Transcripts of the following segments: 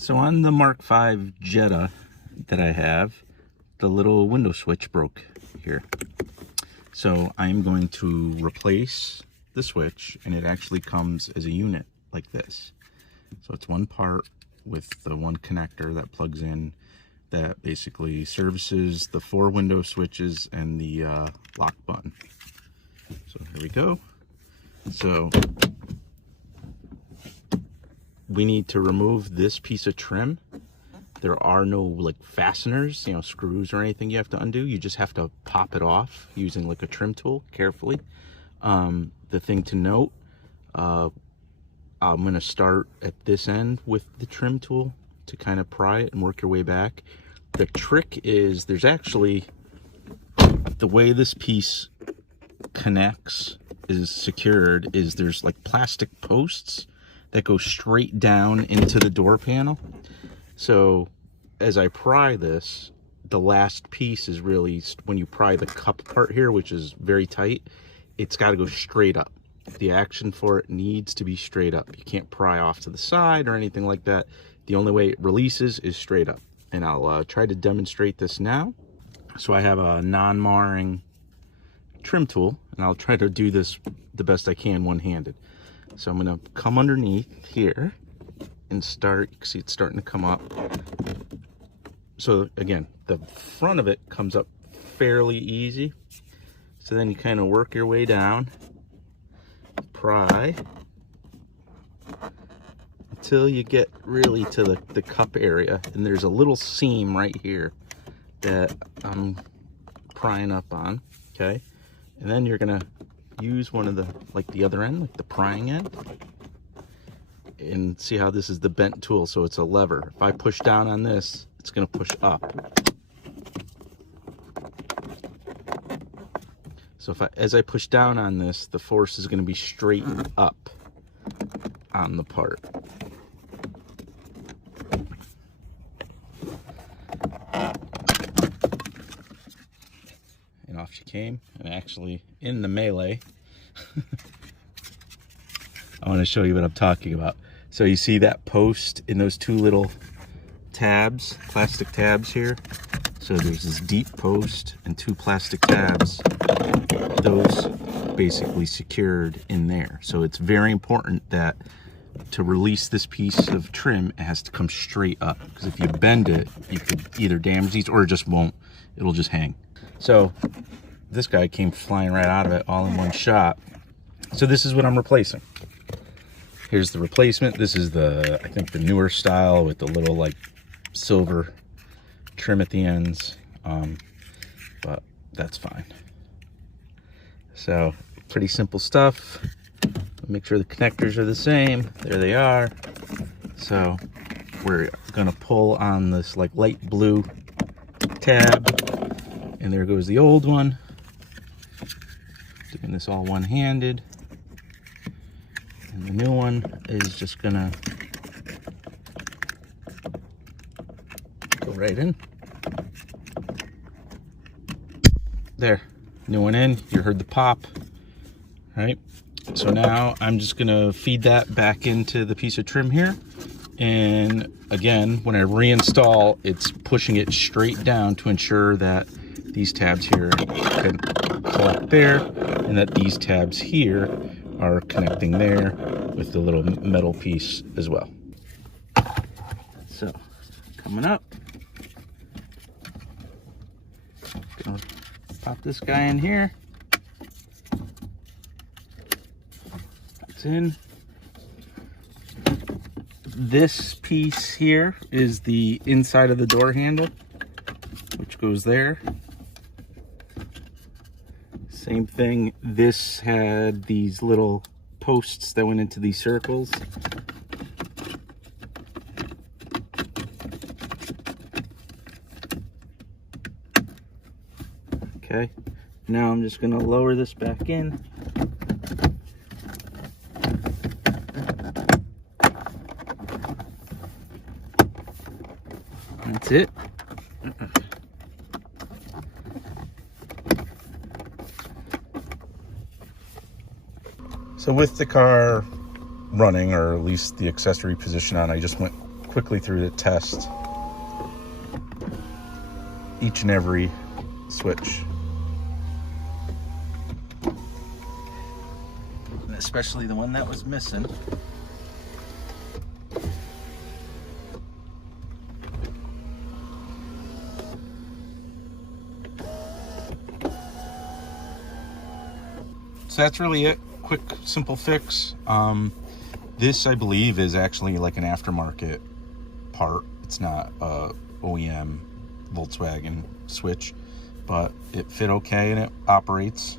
So on the Mark 5 Jetta that I have, the little window switch broke here. So I'm going to replace the switch, and it actually comes as a unit like this. So it's one part with the one connector that plugs in that basically services the 4 window switches and the lock button. So here we go. So we need to remove this piece of trim. There are no like fasteners, screws or anything you have to undo. You just have to pop it off using like a trim tool carefully. The thing to note, I'm gonna start at this end with the trim tool to kind of pry it and work your way back. The trick is there's actually, the way this piece connects is secured is there's like plastic posts that go straight down into the door panel. So as I pry this, the last piece is really, when you pry the cup part here, which is very tight, it's got to go straight up. The action for it needs to be straight up. You can't pry off to the side or anything like that. The only way it releases is straight up. And I'll try to demonstrate this now. So I have a non-marring trim tool, and I'll try to do this the best I can one-handed. So I'm gonna come underneath here and start, you can see it's starting to come up. So again, the front of it comes up fairly easy. So then you kind of work your way down, pry, until you get really to the cup area. And there's a little seam right here that I'm prying up on, okay? And then you're gonna use one of the, like the other end, like the prying end, and see how this is the bent tool, so it's a lever. If I push down on this, it's gonna push up. So as I push down on this, the force is gonna be straight up on the part. And off she came, and actually in the melee, I want to show you what I'm talking about. So you see that post in those 2 little tabs, plastic tabs here? So there's this deep post and 2 plastic tabs, those basically secured in there. So it's very important that to release this piece of trim, it has to come straight up, because if you bend it, you could either damage these or it just won't, it'll just hang. So this guy came flying right out of it all in one shot. So this is what I'm replacing. Here's the replacement. This is I think the newer style with the little like silver trim at the ends, but that's fine. So pretty simple stuff. Make sure the connectors are the same. There they are. So we're gonna pull on this like light blue tab, and there goes the old one. Doing this all one-handed. And the new one is just gonna go right in. There, new one in. You heard the pop, right? So now I'm just gonna feed that back into the piece of trim here. And again, when I reinstall, it's pushing it straight down to ensure that these tabs here can collect there, and that these tabs here are connecting there with the little metal piece as well. So coming up, gonna pop this guy in here. It's in. This piece here is the inside of the door handle, which goes there. Same thing, this had these little posts that went into these circles. Okay, now I'm just gonna lower this back in. That's it. So with the car running, or at least the accessory position on, I just went quickly through the test each and every switch. And especially the one that was missing. So that's really it. Quick, simple fix. This, I believe, is actually like an aftermarket part. It's not a OEM Volkswagen switch, but it fit okay and it operates.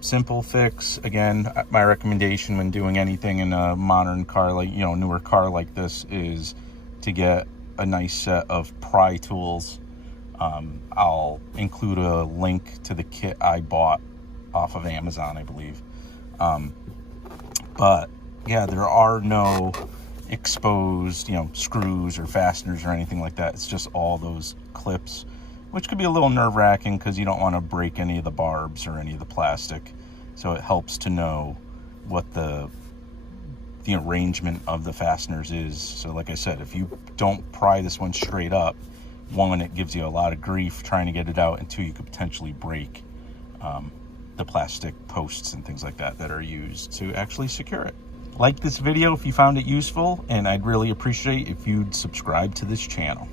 Simple fix. Again, my recommendation when doing anything in a modern car, like, you know, newer car like this, is to get a nice set of pry tools. I'll include a link to the kit I bought off of Amazon, I believe. But yeah, there are no exposed, you know, screws or fasteners or anything like that. It's just all those clips, which could be a little nerve-wracking because you don't want to break any of the barbs or any of the plastic. So it helps to know what the arrangement of the fasteners is. So like I said, if you don't pry this one straight up, one, it gives you a lot of grief trying to get it out, and two, you could potentially break the plastic posts and things like that that are used to actually secure it. Like this video if you found it useful, and I'd really appreciate if you'd subscribe to this channel.